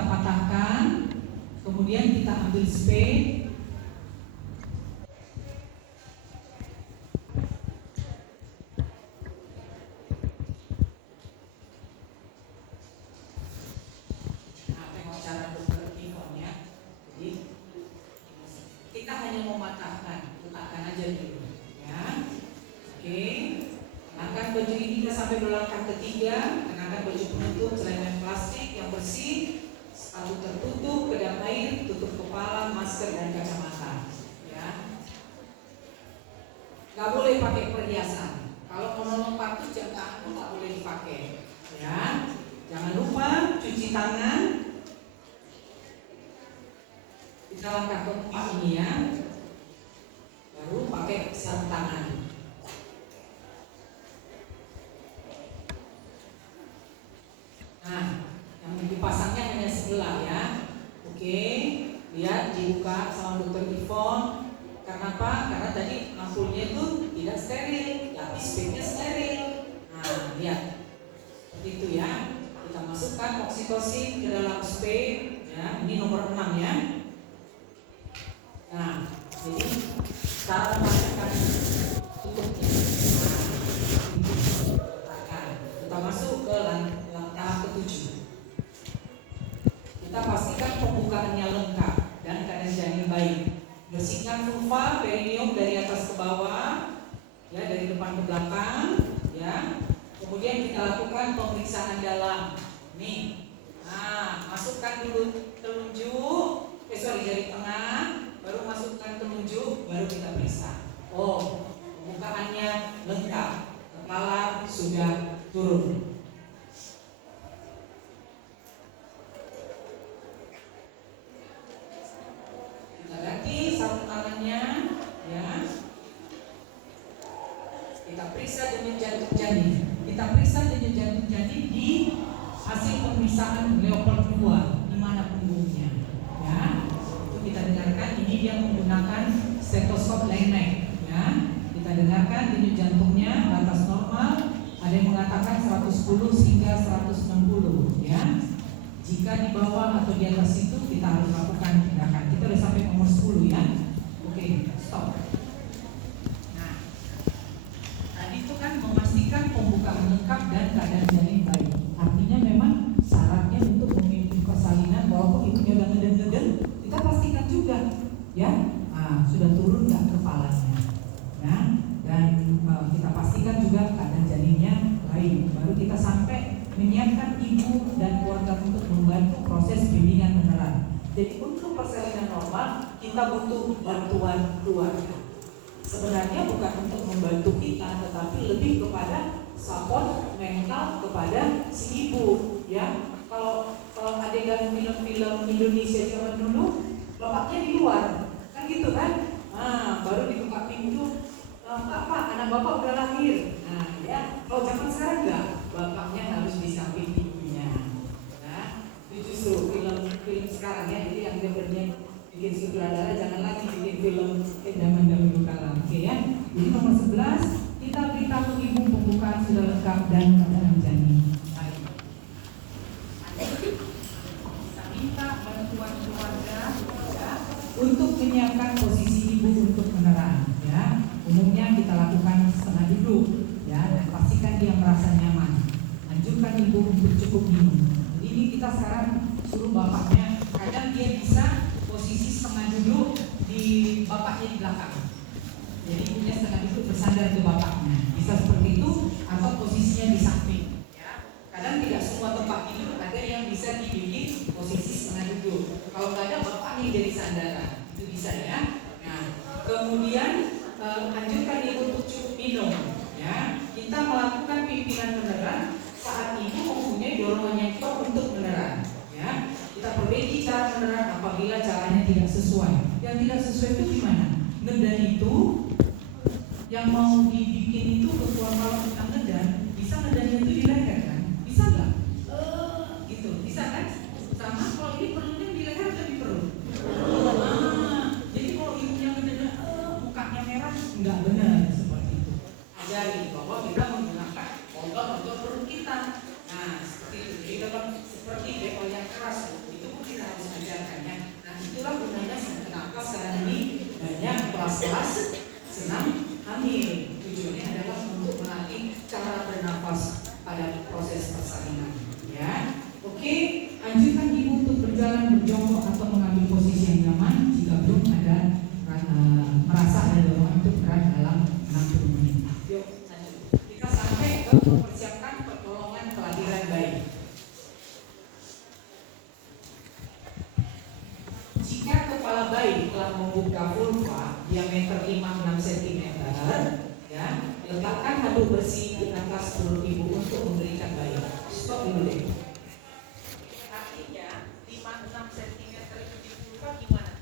kita patahkan, kemudian kita ambil spade. Nah, tengok cara dokter Ivon ya. Jadi kita hanya mematahkan, letakkan aja dulu ya. Oke. Kenakan baju ini kita sampai berlangkah ketiga. Kenakan baju penutup celana plastik yang bersih, sepatu tertutup, kedap air, tutup kepala, masker dan kacamata. Ya. Gak boleh pakai perhiasan. Kalau mau lompat tuh jam tangan tak boleh dipakai. Ya. Jangan lupa cuci tangan. Kita langkah keempat ini ya. Baru pakai sarung tangan. Nah, yang dipasangnya hanya sebelah ya. Oke, lihat dibuka sama dokter Ivon. Karena apa? Karena tadi ampulnya itu tidak steril, tapi spade-nya steril. Nah, lihat seperti itu ya. Kita masukkan oksitosin ke dalam spade. Ya, ini nomor 6 ya. Nah, jadi cara memasukkan tutupnya. Nah, kita masuk ke tahap ke-7. Kita pastikan pembukaannya lengkap dan keadaan janin baik. Bersihkan vulva, perineum dari atas ke bawah, ya dari depan ke belakang, ya. Kemudian kita lakukan pemeriksaan dalam. Nih, nah masukkan dulu telunjuk, jari tengah, baru masukkan telunjuk, baru kita periksa. Oh, pembukaannya lengkap, kepala sudah turun. Ganti sarung tangannya, ya. Kita periksa denyut jantung janin. Kita periksa denyut jantung janin di hasil pemeriksaan Leopold 2 di mana punggungnya, ya. Itu kita dengarkan. Ini dia menggunakan stetoskop Leinach, ya. Kita dengarkan denyut jantungnya batas normal. Ada yang mengatakan 110 hingga 160, ya. Jika di bawah atau di atas itu kita harus lakukan tindakan. Kita udah sampai nomor 10 ya. Oke, stop. Nah, tadi itu kan memastikan pembukaan lengkap dan keadaan janin baik. Artinya memang syaratnya untuk memimpin persalinan bahwa ibunya udah ngeden-ngeden, kita pastikan juga, ya. Nah, sudah turun nggak kepalanya, ya. Dan kita pastikan juga keadaan janinnya baik. Baru kita sampai menyiapkan ibu dan keluarga untuk membantu proses bimbingan meneran. Jadi untuk persalinan normal kita butuh bantuan keluarga. Sebenarnya bukan untuk membantu kita, tetapi lebih kepada support mental kepada si ibu. Ya, kalau adegan film-film Indonesia zaman dulu, bapaknya di luar, kan gitu kan? Nah, baru dibuka pintu, Pak, anak bapak udah lahir. Nah, ya, kalau zaman sekarang enggak. Bapaknya harus di samping ibunya. Nah, itu justru film sekarang ya. Jadi yang gambarnya bikin sutradara jangan lagi bikin film zaman dahulu kala. Oke ya. Jadi nomor 11 kita beritahu ibu pembukaan sudah lengkap dan keadaan janin. Baik. Kita minta bantuan keluarga ya, untuk menyiapkan posisi ibu untuk meneran. Ya, umumnya kita lakukan setengah duduk. Ya, dan pastikan dia merasa nyaman. Anjurkan ibu untuk cukup minum. Jadi ini kita sekarang suruh bapaknya, kadang dia bisa posisi setengah duduk di bapaknya di belakang. Jadi ibunya setengah duduk bersandar ke bapaknya. Bisa seperti itu atau posisinya di samping. Ya, kadang tidak semua tempat tidur ada yang bisa dibikin posisi setengah duduk. Kalau nggak ada bapaknya jadi sandaran, itu bisa ya. Nah, kemudian anjurkan ibu untuk cukup minum. Ya, kita melakukan pimpinan meneran saat ibu mempunyai dorongan yang kuat untuk meneran. Ya, kita perbaiki cara meneran apabila caranya tidak sesuai. Yang tidak sesuai itu gimana? Ngedan itu yang mau dibikin itu keluar kalau kita ngedan, bisa ngedannya itu di leher kan? Bisa nggak? Gitu, bisa kan? Sama kalau ini perutnya di leher atau di perut? Jadi kalau ibunya ngedannya mukanya merah, nggak benar. Ajari bahwa kita menggunakan organ untuk perut kita. Nah, seperti itu. Jadi dalam seperti BO yang keras itu Anjurkan ibu untuk berjalan berjongkok atau mengambil posisi yang nyaman jika belum ada merasa ada dorongan untuk berada dalam 60 menit. Yuk, lanjut. Kita sampai ke mempersiapkan pertolongan kelahiran bayi. Jika kepala bayi telah membuka vulva diameter 5-6 cm, ya, letakkan handuk bersih di atas perut ibu untuk memberikan bayi. Stop dulu deh. Artinya 5-6 cm itu di vulva gimana?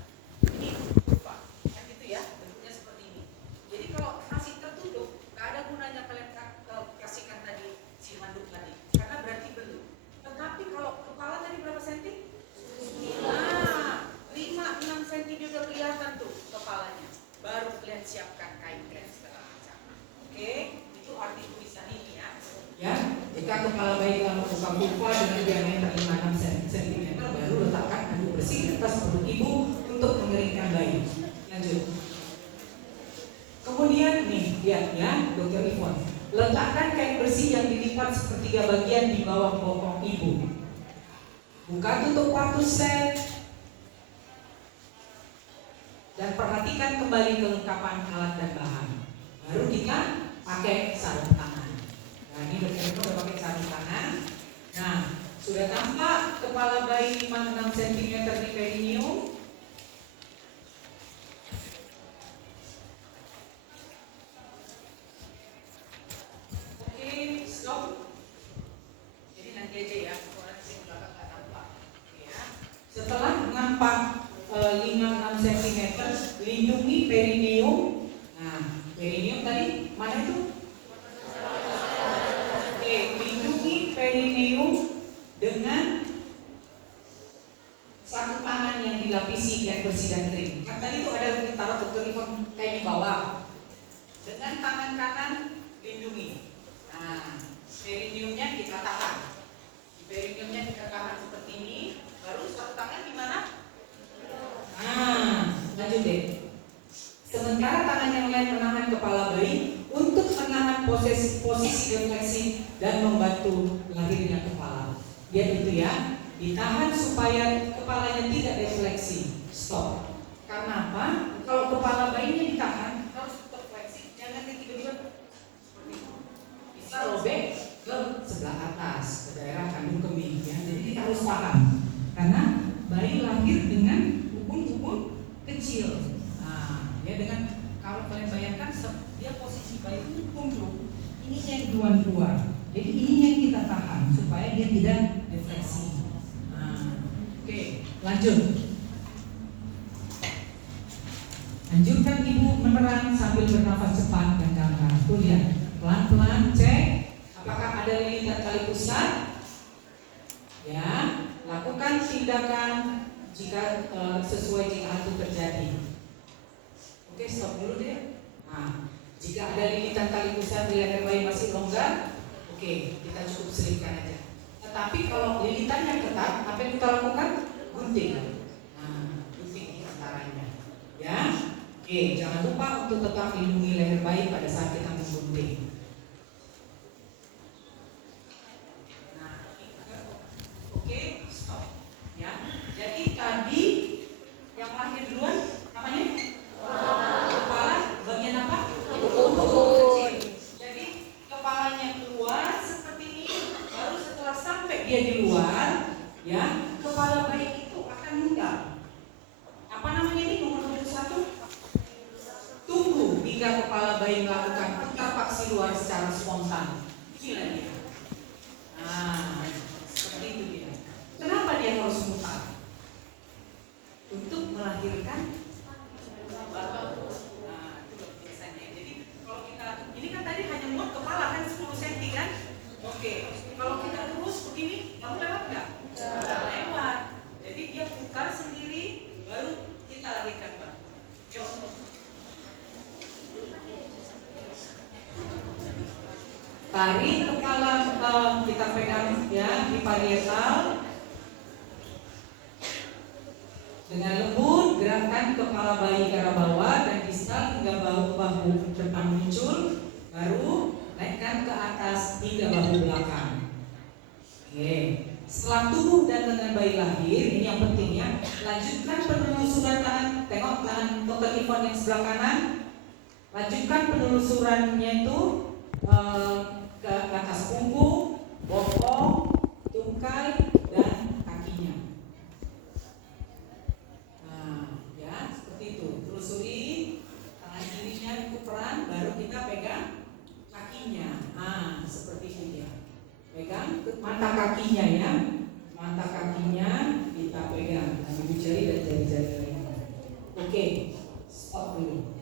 Ini vulva, kan gitu ya, bentuknya seperti ini. Jadi kalau masih tertutup, nggak ada gunanya kalian kasihkan tadi si handuk tadi, karena berarti belum. Tetapi kalau kepala tadi berapa senti? 5-6 cm dia udah kelihatan tuh kepalanya. Baru kalian siapkan kain dan segala macam. Oke, itu arti tulisan ini ya. Ya, jika kepala bayi telah membuka vulva dengan diameter 5-6 cm, baru letakkan handuk bersih di atas perut ibu untuk mengeringkan bayi. Lanjut. Kemudian nih, lihat ya, Dokter Ivon. Letakkan kain bersih yang dilipat sepertiga bagian di bawah bokong ibu. Buka tutup waktu set. Dan perhatikan kembali kelengkapan alat dan bahan. Baru kita pakai sarung tangan. Nah, ini Dokter Ivon udah pakai sarung tangan. Nah, sudah tampak kepala bayi 5-6 cm di perineum. Oke, stop. Jadi nanti aja ya, orang di belakang nggak tampak. Ya. Setelah nampak 5-6 cm, lindungi perineum. Nah, perineum tadi mana itu? Oke, lindungi perineum dengan sarung tangan yang dilapisi kain bersih dan kering. Kan tadi itu ada taruh Dokter Ivon kayak di bawah. Dengan tangan kanan lindungi. Nah, perineumnya kita tahan. Perineumnya kita tahan seperti ini. Baru satu tangan di mana? Nah, lanjut deh. Sementara tangan yang lain menahan kepala bayi untuk menahan posisi defleksi dan membantu lahirnya kepala. Lihat itu ya, ditahan supaya kepalanya tidak defleksi. Stop. Karena apa? Kalau kepala bayinya ditahan harus defleksi, jangan tiba-tiba seperti itu. Bisa robek ke sebelah atas, ke daerah kandung kemih ya. Jadi kita harus paham. Karena bayi lahir dengan ubun-ubun kecil. Nah, ya dengan kalau kalian bayangkan dia posisi bayi itu kuncup, ini yang keluar. Jadi ini yang kita tahan supaya dia tidak defleksi. Nah, oke, lanjut. Anjurkan ibu menerang sambil bernafas cepat dan dalam. Tuh lihat, pelan-pelan cek apakah ada lilitan tali pusat. Ya, lakukan tindakan jika sesuai jika itu terjadi. Oke, stop dulu deh. Nah, jika ada lilitan tali pusat di leher bayi masih longgar, oke, kita cukup selipkan aja. Tetapi kalau lilitannya ketat, apa yang kita lakukan? Gunting. Nah, gunting antaranya. Ya, oke, jangan lupa untuk tetap lindungi leher bayi pada saat kita menggunting. Oke, stop. Ya, jadi tadi yang lahir duluan namanya kepala, bagian apa? Kecil. Jadi kepalanya keluar seperti ini, baru setelah sampai dia di luar, ya kepala bayi itu akan meninggal. Apa namanya ini nomor 21? Tunggu hingga kepala bayi melakukan putar paksi luar secara spontan. Gila dia. Nah, seperti itu dia. Kenapa dia harus mutar? Untuk melahirkan baru. Nah, itu biasanya. Jadi kalau kita ini kan tadi hanya muat kepala kan 10 cm kan? Oke. Kalau kita lurus begini, kamu lewat nggak? Lewat. Jadi dia putar sendiri, baru kita lahirkan baru. Yuk. Tarik kepala kita pegang ya di parietal. Dengan lembut, gerakkan kepala bayi ke arah bawah dan distal hingga bahu depan muncul, baru naikkan ke atas hingga bahu belakang. Oke, Setelah tubuh dan dengan bayi lahir, ini yang penting ya. Lanjutkan penelusuran tangan. Tengok tangan dokter Ivon yang sebelah kanan. Lanjutkan penelusurannya itu ke atas punggung, bokong, tungkai, dan kakinya. Nah, ya seperti itu. Telusuri tangan kirinya itu peran, baru kita pegang kakinya. Nah, seperti itu ya. Pegang mata kakinya ya. Mata kakinya kita pegang. Nah, ibu jari dan jari-jari lainnya. Oke, stop dulu.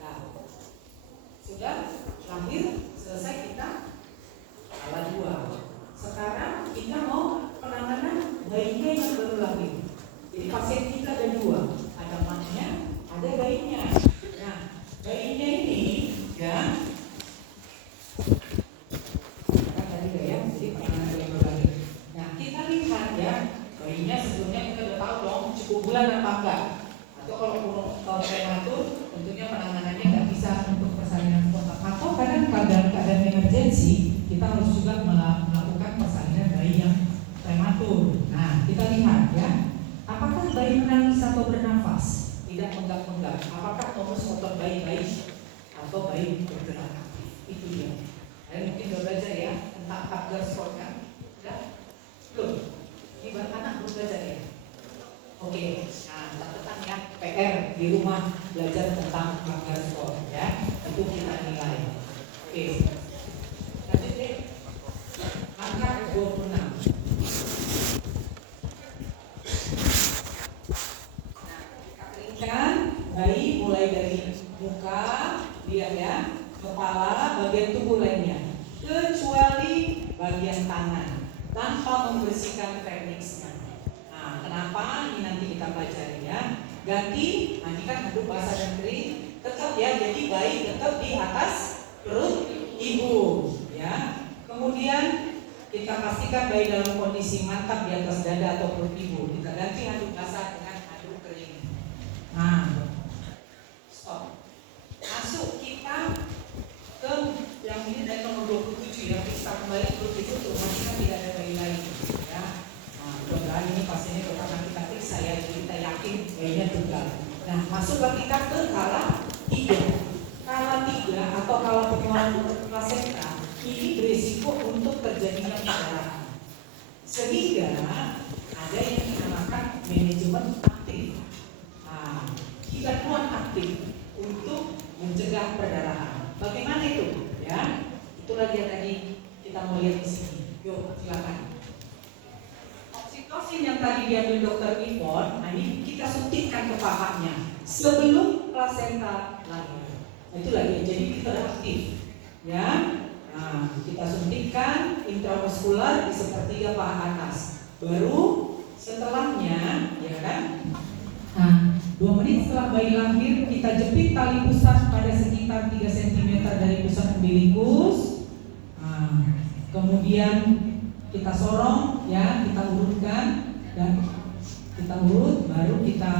Nah, sudah lahir, selesai kita ala 2. Sekarang kita mau penanganan bayinya yang baru lahir. Jadi pasien kita ada 2, ada mamanya, ada bayinya. Nah, bayinya ini ya, tadi ya, jadi penanganan yang baru lahir. Nah, kita lihat ya, bayinya sebelumnya kita udah tahu dong cukup bulan apa enggak. Atau kalau prematur, tentunya penanganannya nggak bisa untuk persalinan spontan. Atau kadang keadaan emergensi, kita harus juga melakukan persalinan bayi yang prematur. Nah, kita lihat ya, apakah bayi menangis atau bernafas? Tidak menggap-menggap. Apakah tonus otot bayi baik atau bayi bergerak aktif? Itu dia. Kalian mungkin udah belajar ya tentang Apgar Sport kan? Sudah? Belum? Ini buat anak belum belajar ya? Oke, nah catatan ya PR di rumah belajar tentang Apgar Sport ya. Itu kita nilai. Oke. Lanjut deh. Angka 26. Bayi mulai dari muka, lihat ya, kepala, bagian tubuh lainnya, kecuali bagian tangan, tanpa membersihkan vernixnya. Nah, kenapa? Ini nanti kita pelajari ya. Ganti, nah ini kan handuk basah dan kering, tetap ya. Jadi bayi tetap di atas perut ibu, ya. Kemudian kita pastikan bayi dalam kondisi mantap di atas dada atau perut ibu. Kita ganti handuk basah dengan handuk kering. Nah, stop. Masuk kita ke yang ini dari nomor 27 ya. Kita kembali ke itu memastikan tidak ada bayi lain ya. Nah, mudah-mudahan ini pasiennya tetap kita periksa ya, jadi kita yakin bayinya tunggal. Nah, masuklah kita ke kala 3. Kala 3 atau kala pengeluaran plasenta ini berisiko untuk terjadinya perdarahan. Sehingga ada yang dinamakan manajemen aktif. Bantuan aktif untuk mencegah perdarahan. Bagaimana itu? Ya, itulah dia tadi kita mau lihat di sini. Yuk, silakan. Oksitosin yang tadi diambil dokter Ivon, nah ini kita suntikkan ke pahanya sebelum plasenta lahir. Nah, itulah dia. Jadi kita aktif, ya. Nah, kita suntikkan intramuskular di sepertiga paha atas. Baru setelahnya, ya kan? Nah, 2 menit setelah bayi lahir, kita jepit tali pusat pada sekitar 3 cm dari pusat umbilikus. Nah, kemudian kita sorong, ya, kita urutkan dan kita urut, baru kita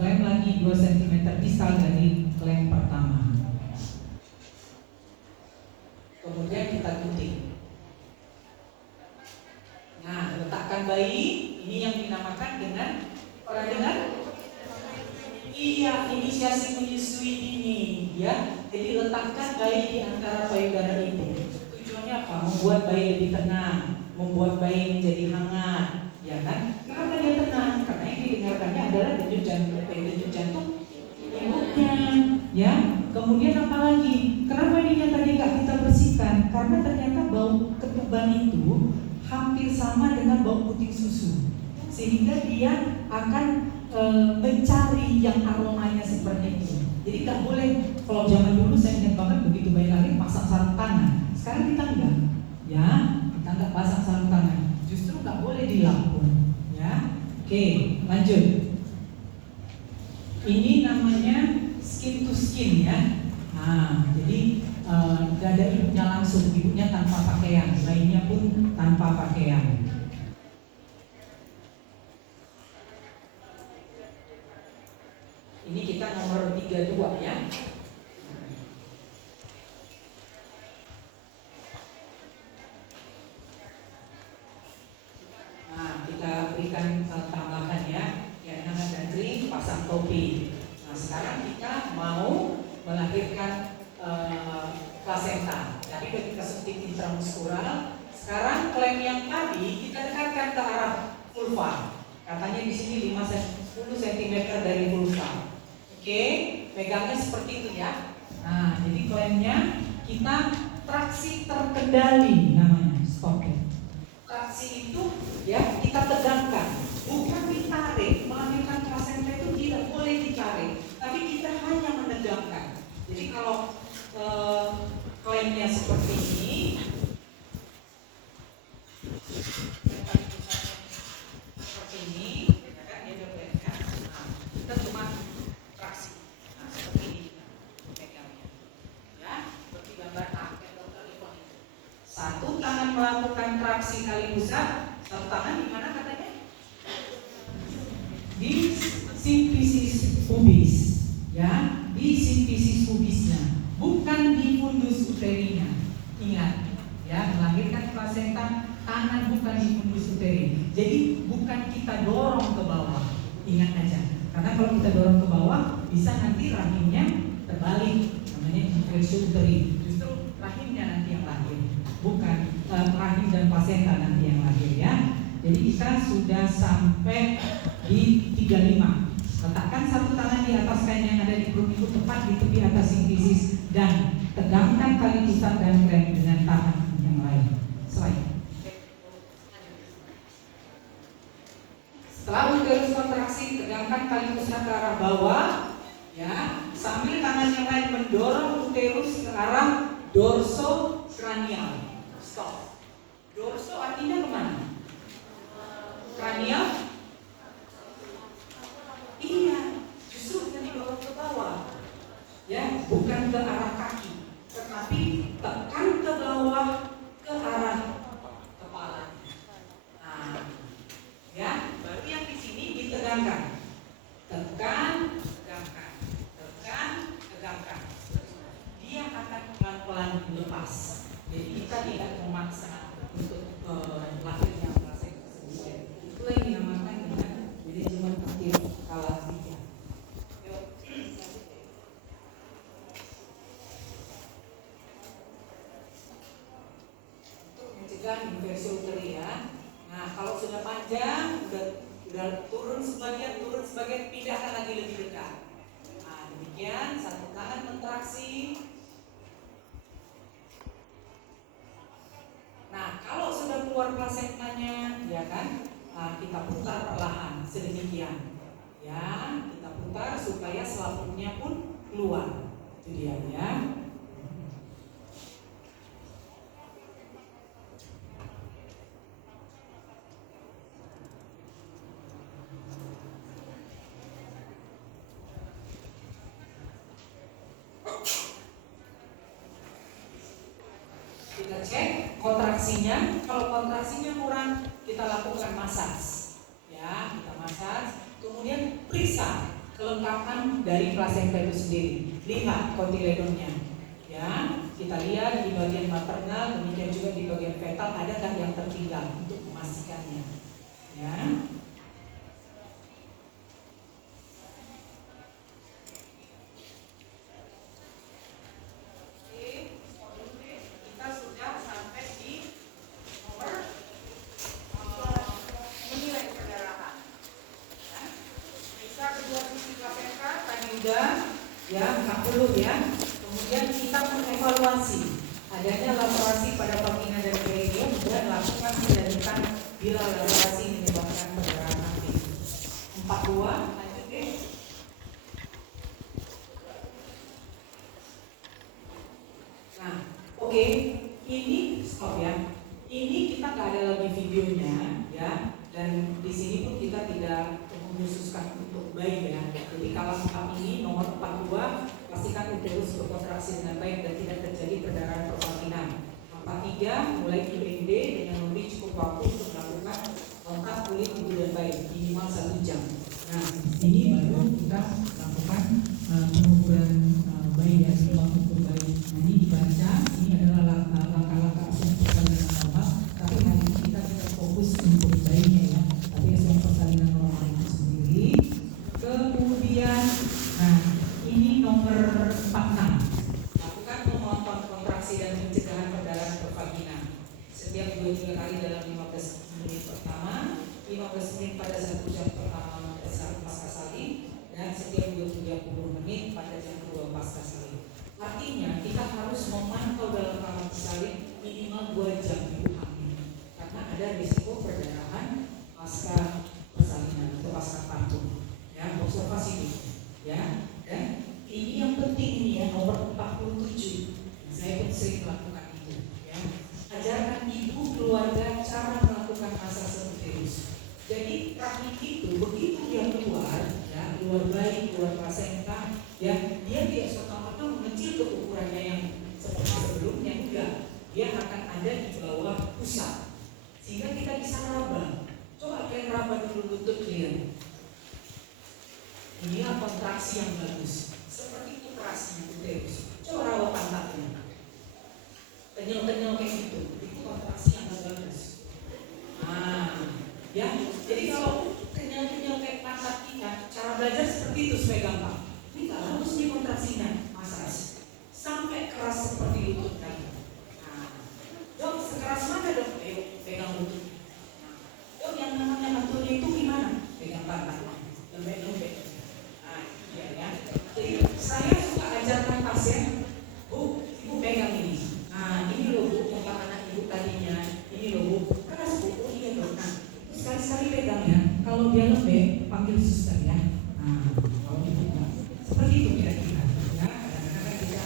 klem lagi 2 cm distal dari klem pertama. Kemudian kita gunting. Nah, letakkan bayi, ini yang dinamakan dengan pernah dengar? Iya, inisiasi menyusui ini, ya. Jadi letakkan bayi di antara payudara ibu. Tujuannya apa? Membuat bayi lebih tenang, membuat bayi menjadi hangat, ya kan? Kenapa dia tenang? Karena yang didengarkannya adalah denyut jantung ibunya, ya. Kemudian apa lagi? Kenapa ini tadi nggak kita bersihkan? Karena ternyata bau ketuban itu hampir sama dengan bau puting susu, sehingga dia akan mencari yang aromanya seperti itu. Jadi nggak boleh. Kalau zaman dulu saya ingat banget begitu bayi lahir pasang sarung tangan. Sekarang kita enggak, ya, kita enggak pasang sarung tangan. Justru nggak boleh dilap pun, ya. Oke, lanjut. Ini namanya skin to skin ya. Nah, jadi nggak ada ibunya langsung, ibunya tanpa pakaian, bayinya pun tanpa pakaian. Ini kita nomor 32 ya. kita berikan tambahan ya tangan dan kering, pasang topi. Nah sekarang kita mau melahirkan plasenta, tapi ketika suntik intramuskural. Sekarang klaim yang tadi kita dekatkan ke arah vulva. Katanya di sini 10 cm dari vulva. Oke, pegangnya seperti itu ya. Nah, jadi klaimnya kita traksi terkendali namanya, stop. Traksi itu ya kita tegakkan, bukan ditarik. Melahirkan plasenta itu tidak boleh ditarik, tapi kita hanya menegakkan. Jadi kalau klaimnya seperti ini, ya kan, dia berbentuk. Nah, kita cuma traksi. Nah, seperti ini pegangnya. Ya, seperti gambar yang dokter Ivon itu. Satu tangan melakukan traksi kali pusat, satu tangan di mana katanya? Di simfisis pubis, ya, di simfisis pubisnya, bukan di fundus uterinya. Ingat, ya, melahirkan plasenta tangan bukan di fundus uteri. Jadi bukan kita dorong ke bawah. Ingat aja. Karena kalau kita dorong ke bawah bisa nanti rahimnya terbalik, namanya inversio uteri. Justru rahimnya nanti yang lahir, bukan rahim dan plasenta nanti yang lahir ya. Jadi kita sudah sampai di 35. Letakkan satu tangan di atas kain yang ada di perut ibu tepat di tepi atas simfisis dan tegangkan tali pusat dan rem dengan tangan yang lain. Selain setelah uterus kontraksi, tegangkan tali pusat ke arah bawah, ya, sambil tangan yang lain mendorong uterus ke arah dorsokranial. Stop. Dorso artinya kemana? Kranial? Iya, justru kita didorong ke bawah, ya, bukan ke arah kaki, tetapi tekan ke bawah ke arah kepala. Nah, ya, baru yang di sini ditegangkan, tekan, tegangkan, tekan, tegangkan. Dia akan pelan-pelan lepas. Jadi kita tidak memaksa untuk lahirnya plasenta sendiri. Itulah yang dinamakan dengan manajemen aktif kalasia. Untuk mencegah inversi uteri ya. Nah, kalau sudah panjang, udah turun sebagian, pindahkan lagi lebih dekat. Nah, demikian, satu tangan mentraksi. Nah, kalau sudah keluar plasentanya, ya kan, kita putar perlahan sedemikian. Ya, kita putar supaya selaputnya pun keluar. Itu dia ya. Kita cek kontraksinya. Kalau kontraksinya kurang, kita lakukan massage. Ya, kita massage. Kemudian periksa kelengkapan dari plasenta itu sendiri. Lihat kotiledonnya. Ya, kita lihat di bagian maternal, demikian juga di bagian fetal adakah yang tertinggal untuk memastikannya. Ya. Ya, 40 ya. Kemudian kita mengevaluasi adanya laborasi pada vagina dan perineum dan lakukan tindakan bila laborasi menyebabkan perdarahan aktif. 42 lanjut deh. Nah, oke, ini stop ya. Ini kita nggak ada lagi videonya ya. Dan di sini pun kita tidak mengkhususkan untuk bayi ya. Jadi kalau lengkap ini nomor 42, pastikan uterus berkontraksi dengan baik dan tidak terjadi perdarahan pervagina. 43, mulai IUD dengan memberi cukup waktu untuk melakukan kontak kulit ibu dan bayi minimal 1 jam. Nah, ini baru kita lakukan pengukuran bayi ya, sebelum ukur bayi. Nah, ini dibaca, ini adalah langkah-langkah untuk normal, tapi hari ini kita fokus untuk bayinya ya. Tapi pada 1 jam pertama pasca salin dan setiap 30 menit pada jam kedua pasca salin. Artinya kita harus memantau dalam kamar salin minimal 2 jam ibu hamil, karena ada risiko perdarahan pasca persalinan atau pasca tampung. Ya, observasi itu. Ya, dan ini yang penting ini ya, nomor 47. Saya pun sering melakukan itu. Ya, ajarkan ibu keluarga cara melakukan asas uterus. Jadi rahim itu begitu dia keluar, ya, keluar bayi, keluar plasenta, ya, dia tidak serta-merta mengecil ke ukurannya yang seperti sebelumnya, enggak. Dia akan ada di bawah pusat, sehingga kita bisa raba. Coba kalian raba dulu lutut kalian. Inilah kontraksi yang bagus, seperti kontraksi uterus. Coba raba pantatnya, kenyal-kenyal kayak gitu, itu kontraksi yang bagus. Nah, ya, jadi kalau kenyal-kenyal kayak pantat kita, cara belajar seperti itu supaya gampang. Ini nggak harus dikontraksinya, Mas, sampai keras seperti lutut tadi. Nah, dok, sekeras mana dok? Ayo pegang lutut. Nah, dok, yang namanya aturnya itu gimana? Pegang pantat, lembek-lembek. Nah, iya ya. Jadi saya suka ajarkan pasien, Bu, ibu pegang ini. Nah, ini loh Bu, yang anak ibu tadinya. Ini loh Bu, keras Bu, oh iya dok. Nah, sekali-sekali pegang ya. Kalau dia lembek, panggil suster ya. Nah, kalau dibuka seperti itu kira-kira. Ya, kadang-kadang kita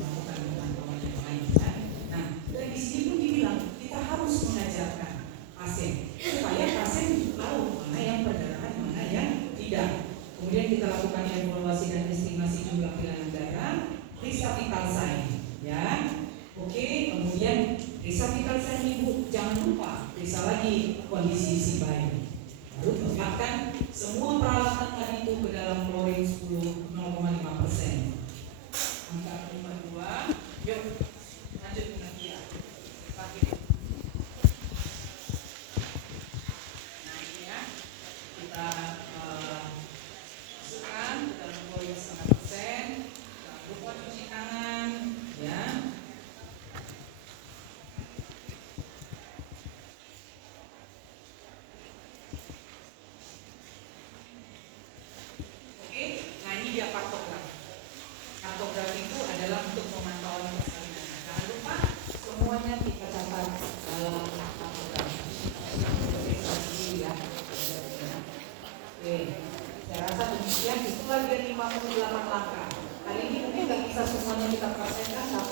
melakukan pemantauan yang lain. Ya. Nah, dari sini pun dibilang kita harus mengajarkan pasien supaya pasien tahu mana yang perdarahan, mana yang tidak. Kemudian kita lakukan evaluasi dan estimasi jumlah pilihan darah, periksa vital sign. Ya, oke. Kemudian periksa vital sign ibu, jangan lupa periksa lagi kondisi si bayi. Lalu tempatkan semua peralatan tadi itu ke dalam klorin 0,5%. Angka nomor 2. Yuk, lanjut dengan dia. Nah ini ya, kita masukkan ke dalam klorin 0,5%. Jangan lupa cuci tangan, ya. Kartograf itu adalah untuk pemantauan persalinan. Jangan lupa semuanya kita catat dalam kartograf. Ya. Oke, saya rasa demikian. Itulah dia 58 langkah. Kali ini mungkin nggak bisa semuanya kita praktekkan.